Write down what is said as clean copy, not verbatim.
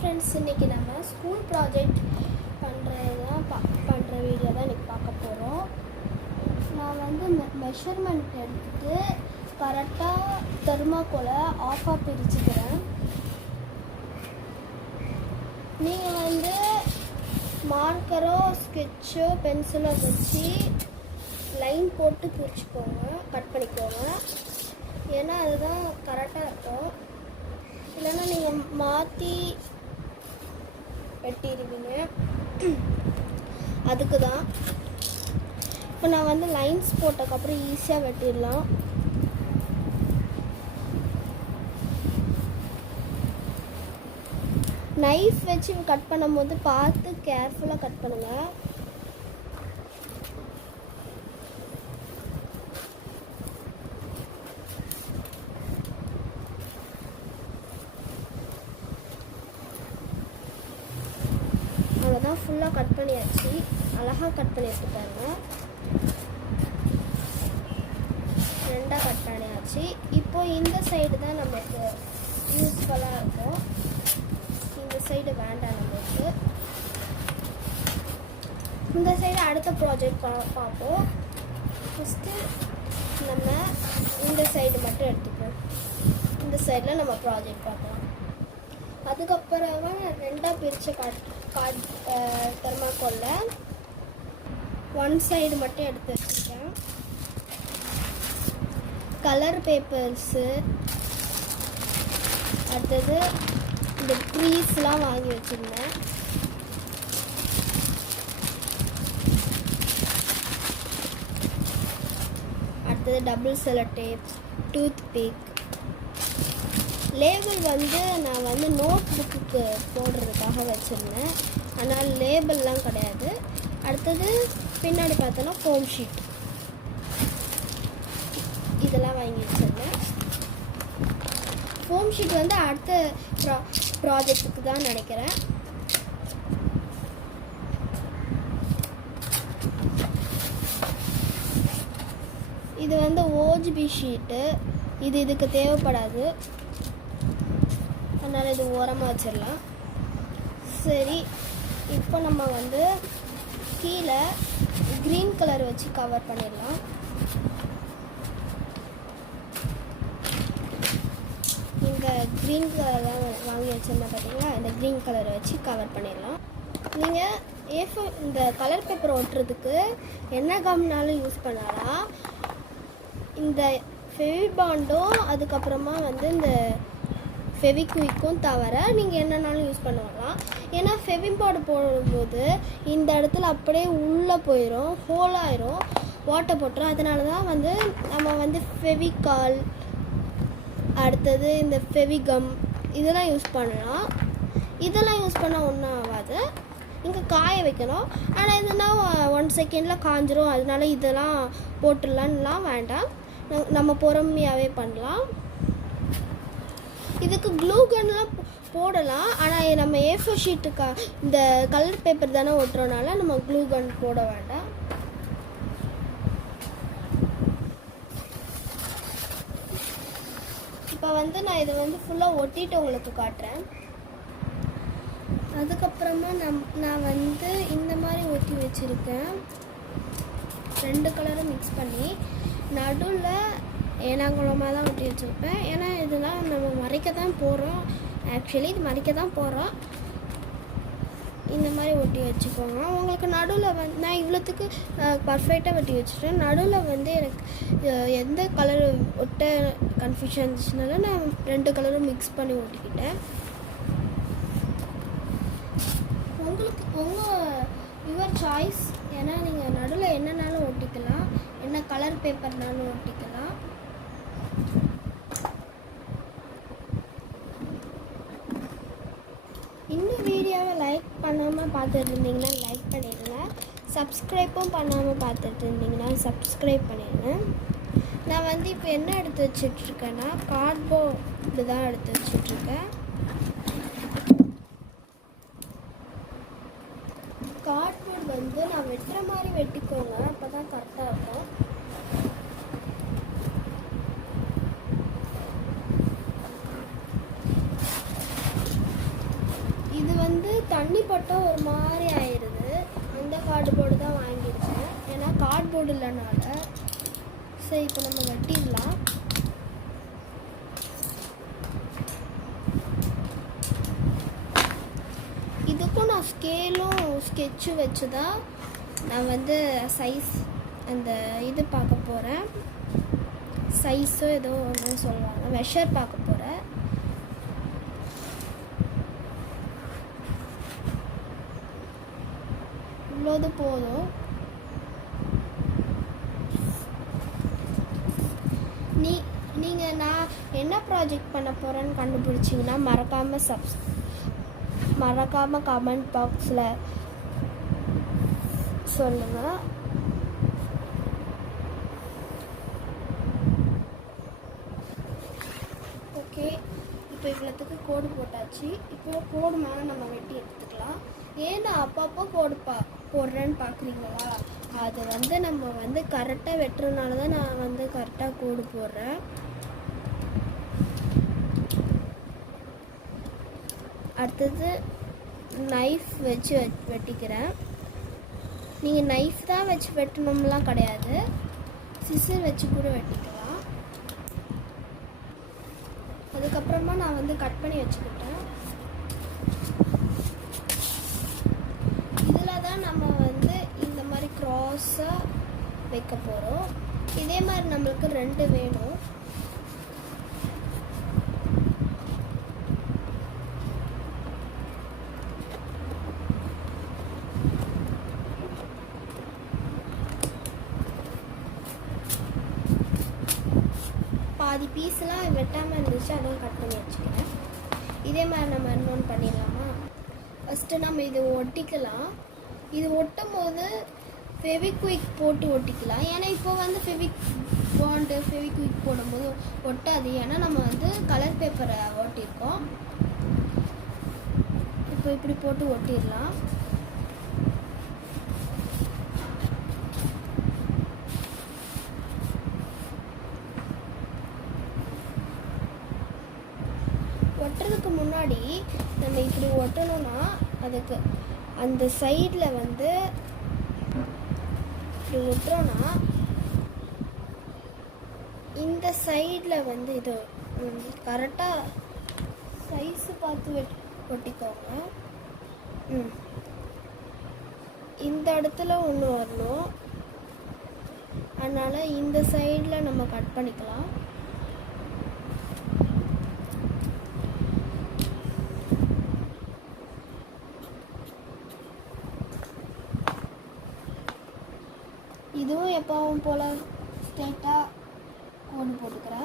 Friends, இன்றைக்கி நம்ம school project பண்ணுற வீடியோ தான் இன்றைக்கி பார்க்க போகிறோம். நான் வந்து மெஷர்மெண்ட் எடுத்துகிட்டு கரெக்டாக தெர்மாக்கோலை ஆஃபாக பிரிச்சுக்கிறேன். நீங்கள் வந்து மார்க்கரோ ஸ்கெட்சோ பென்சிலோ வச்சு லைன் போட்டு பிரிச்சுக்கோங்க, கட் பண்ணிக்கோங்க. ஏன்னா அதுதான் கரெக்டாக இருக்கும். இல்லைன்னா நீங்கள் மாற்றி வெட்டிடுவீங்க. அதுக்கு தான் இப்போ நான் வந்து லைன்ஸ் போட்டதுக்கப்புறம் ஈஸியாக வெட்டிடலாம். நைஃப் வச்சு கட் பண்ணும்போது பார்த்து கேர்ஃபுல்லாக கட் பண்ணுங்கள். அவ்வளோதான், ஃபுல்லாக கட் பண்ணியாச்சு. அழகாக கட் பண்ணி எடுத்துட்டாங்க. ரெண்டாக கட் பண்ணியாச்சு. இப்போ இந்த சைடு தான் நமக்கு யூஸ்ஃபுல்லாக இருக்கும். இந்த சைடு வேண்டாம் நமக்கு. இந்த சைடு அடுத்த ப்ராஜெக்ட் பார்ப்போம். ஃபஸ்ட்டு நம்ம இந்த சைடு மட்டும் எடுத்துப்போம். இந்த சைடில் நம்ம ப்ராஜெக்ட் பார்க்கலாம். அதுக்கப்புறமா ரெண்டாக பிரித்த தெர்மாக்கோல்ல ஒன் சைடு மட்டும் எடுத்து வச்சுருக்கேன். கலர் பேப்பர்ஸு, அடுத்தது இந்த ட்ரீஸ்லாம் வாங்கி வச்சுருந்தேன். அடுத்தது double cello tapes, toothpick. Label வந்து நான் வந்து நோட் புக்குக்கு போடுறதுக்காக வச்சுருந்தேன். அதனால் லேபிள்லாம் கிடையாது. அடுத்தது பின்னாடி பார்த்தோன்னா ஃபோம் ஷீட், இதெல்லாம் வாங்கி வச்சுருந்தேன். ஃபோம் ஷீட் வந்து அடுத்த ப்ராஜெக்ட்டுக்கு தான் நினைக்கிறேன். இது வந்து ஓஜிபி ஷீட்டு. இதுக்கு தேவைப்படாது, அதனால் இது ஓரமாக வச்சிடலாம். சரி, இப்போ நம்ம வந்து கீழே க்ரீன் கலர் வச்சு கவர் பண்ணிடலாம். இந்த க்ரீன் கலர் தான் வாங்கி வச்சுருந்தேன் பார்த்தீங்களா, இந்த க்ரீன் கலரை வச்சு கவர் பண்ணிடலாம். நீங்கள் இந்த கலர் பேப்பர் ஒட்டுறதுக்கு என்ன கம்னாலும் யூஸ் பண்ணலாம். இந்த ஃபெவிபாண்டும் அதுக்கப்புறமா வந்து இந்த ஃபெவிக்விக்கும் தவிர நீங்கள் என்னன்னாலும் யூஸ் பண்ணலாம். ஏன்னா ஃபெவிபாண்ட் போடும்போது இந்த இடத்துல அப்படியே உள்ளே போயிடும், ஹோலாயிரும், ஓட்டை போட்டுரும். அதனால தான் வந்து நம்ம வந்து ஃபெவிகால், அடுத்தது இந்த ஃபெவிகம் இதெல்லாம் யூஸ் பண்ணலாம். இதெல்லாம் யூஸ் பண்ண ஒன்றும் ஆகாது. இங்கே காய வைக்கணும். ஆனால் இதுனா 1 செகண்டில் காஞ்சிரும். அதனால இதெல்லாம் போட்டுடலான்லாம் வேண்டாம், நம்ம பொறுமையாகவே பண்ணலாம். இதுக்கு க்ளூ கன்லாம் போடலாம். ஆனால் நம்ம A4 ஷீட்டுக்கு இந்த கலர் பேப்பர் தானே ஒட்டுறதுனால நம்ம க்ளூ கன் போட வேண்டாம். இப்போ வந்து நான் இதை வந்து ஃபுல்லாக ஒட்டிட்டு உங்களுக்கு காட்டுறேன். அதுக்கப்புறமா நான் வந்து இந்த மாதிரி ஒட்டி வச்சுருக்கேன். 2 கலரும் மிக்ஸ் பண்ணி நடுவில் ஏனாங்குளமாக தான் ஒட்டி வச்சுருப்பேன். ஏன்னா இதெல்லாம் நம்ம மறைக்க தான் போகிறோம். ஆக்சுவலி இது மறைக்க தான் போகிறோம். இந்த மாதிரி ஒட்டி வச்சுக்கோங்க. உங்களுக்கு நடுவில் வந்து நான் இவ்வளோத்துக்கு பர்ஃபெக்டாக ஒட்டி வச்சுட்டேன். நடுவில் வந்து எனக்கு எந்த கலர் ஒட்ட கன்ஃபியூஷன் இருந்துச்சுனால நான் 2 கலரும் மிக்ஸ் பண்ணி ஒட்டிக்கிட்டேன். உங்களுக்கு யுவர் சாய்ஸ். ஏன்னா நீங்கள் நடுவில் என்னன்னாலும் ஒட்டிக்கலாம், என்ன கலர் பேப்பர்னாலும் ஒட்டிக்கலாம். இன்னும் வீடியோவை லைக் பண்ணாமல் பார்த்துட்டு இருந்தீங்கன்னா லைக் பண்ணிடுங்க. சப்ஸ்கிரைப்பும் பண்ணாமல் பார்த்துட்டு இருந்தீங்கன்னா சப்ஸ்கிரைப் பண்ணிடுங்க. நான் வந்து இப்போ என்ன எடுத்து வச்சிட்ருக்கேன்னா கார்ட்போர்டு தான் எடுத்து வச்சிட்ருக்கேன். கார்ட்போர்டு வந்து நான் வெட்டுற மாதிரி வெட்டிக்கோங்க, அப்போ தான் கரெக்டாக இருக்கும். தண்ணி பட்டால் ஒரு மாதிரி ஆயிடுது. அந்த கார்ட்போர்டு தான் வாங்கியிருக்கேன், ஏன்னா கார்ட்போர்டு இல்லைனால. சரி, இப்போ நம்ம வெட்டிடலாம். இதுக்கும் நான் ஸ்கேலும் ஸ்கெட்சும் வச்சு தான் நான் வந்து சைஸ் அந்த இது பார்க்க போகிறேன். சைஸோ ஏதோ ஒன்று சொல்லுவாங்க, மெஷர் பார்க்க போகிறேன். இவ்வளோது போதும். நீங்கள் நான் என்ன ப்ராஜெக்ட் பண்ண போகிறேன்னு கண்டுபிடிச்சிங்கன்னா மறக்காமல் கமெண்ட் பாக்ஸில் சொல்லுங்கள். ஓகே, இப்போ இவ்வளோத்துக்கு கோடு போட்டாச்சு. இப்போ கோடு மேலே நம்ம வெட்டி எடுத்துக்கலாம். ஏன் நான் அப்பப்போ கோடு போடுறேன்னு பார்க்குறீங்களா? அது வந்து நம்ம வந்து கரெக்டாக வெட்டுறதுனால தான் நான் வந்து கரெக்டாக கோடு போடுறேன். அடுத்தது நைஃப் வச்சு வெட்டிக்கிறேன். நீங்கள் நைஃப் தான் வச்சு வெட்டணும்லாம் கிடையாது, சிசர் வச்சு கூட வெட்டிக்கலாம். அதுக்கப்புறமா நான் வந்து கட் பண்ணி வச்சுக்கிட்டேன். இதில் தான் நம்ம வந்து இந்த மாதிரி க்ராஸாக வைக்க போகிறோம். இதே மாதிரி நம்மளுக்கு 2 வேணும். பாதி பீஸ்லாம் வெட்டாமல் இருந்துச்சு, அதுவும் கட் பண்ணி வச்சுக்கிறேன். இதே மாதிரி நம்ம இன்னொன்று பண்ணிடலாமா? ஃபஸ்ட்டு நம்ம இது ஒட்டிக்கலாம். இது ஒட்டும் போது ஃபெவிக்விக் போட்டு ஒட்டிக்கலாம். ஏன்னா இப்போ வந்து ஃபெவிக்விக் போடும்போது ஒட்டாது, ஏன்னா நம்ம வந்து கலர் பேப்பரை ஒட்டியிருக்கோம். இப்போ இப்படி போட்டு ஒட்டிடலாம். ஒட்டுறதுக்கு முன்னாடி நம்ம இப்படி ஒட்டணும்னா அதுக்கு அந்த சைடில் வந்து இப்படி ஒட்டுறோன்னா இந்த சைடில் வந்து இது கரெக்டாக சைஸு பார்த்து ஒட்டிக்கோங்க. இந்த இடத்துல ஒன்று வரணும், அதனால் இந்த சைடில் நம்ம கட் பண்ணிக்கலாம். இதுவும் எப்பவும் போல் ஸ்ட்ரைட்டாக கோடு போட்டுக்கிறேன்.